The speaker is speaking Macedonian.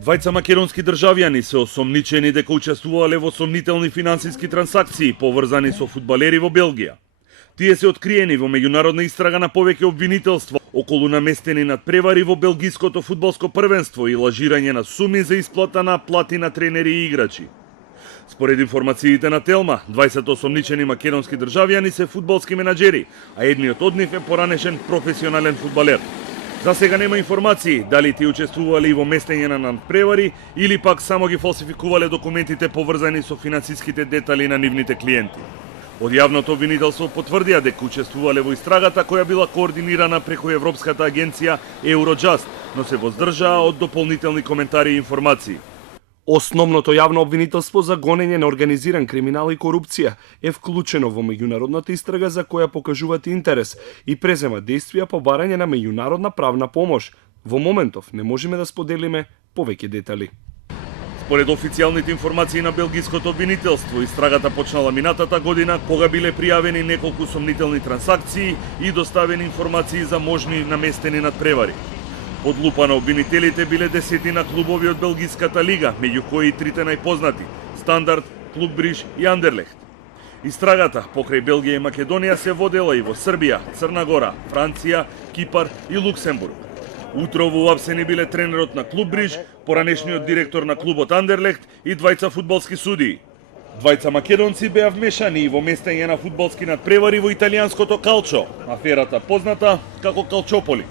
Двајца македонски државјани се осомничени дека учествувале во сомнителни финансиски трансакции поврзани со фудбалери во Белгија. Тие се откриени во меѓународна истрага на повеќе обвинителства околу наместени надпревари во белгиското фудбалско првенство и лажирање на суми за исплата на плати на тренери и играчи. Според информациите на Телма, 20 осомничени македонски државјани се фудбалски менаџери, а едниот од нив е поранешен професионален фудбалер. За сега нема информации дали тие учествувале и во местење на надпревари или пак само ги фалсификувале документите поврзани со финансиските детали на нивните клиенти. Од јавното обвинителство потврдија дека учествувале во истрагата која била координирана преку Европската агенција Eurojuст, но се воздржаа од дополнителни коментари и информации. Основното јавно обвинителство за гонење на организиран криминал и корупција е вклучено во меѓународната истрага за која покажуваат интерес и презема действија по барање на меѓународна правна помош. Во моментов не можеме да споделиме повеќе детали. Според официјалните информации на белгиското обвинителство, истрагата почнала минатата година кога биле пријавени неколку сомнителни трансакции и доставени информации за можни наместени надпревари. Под лупа на обвинителите биле десетина клубови од Белгиската лига, меѓу кои и трите најпознати – Стандард, Клуб Бриж и Андерлехт. Истрагата покрај Белгија и Македонија се водела и во Србија, Црна Гора, Франција, Кипар и Луксембург. Утро во уапсени биле тренерот на Клуб Бриж, поранешниот директор на клубот Андерлехт и двајца фудбалски судии. Двајца македонци беа вмешани и во местење на фудбалски надпревари во италијанското калчо, аферата позната како Калчополи.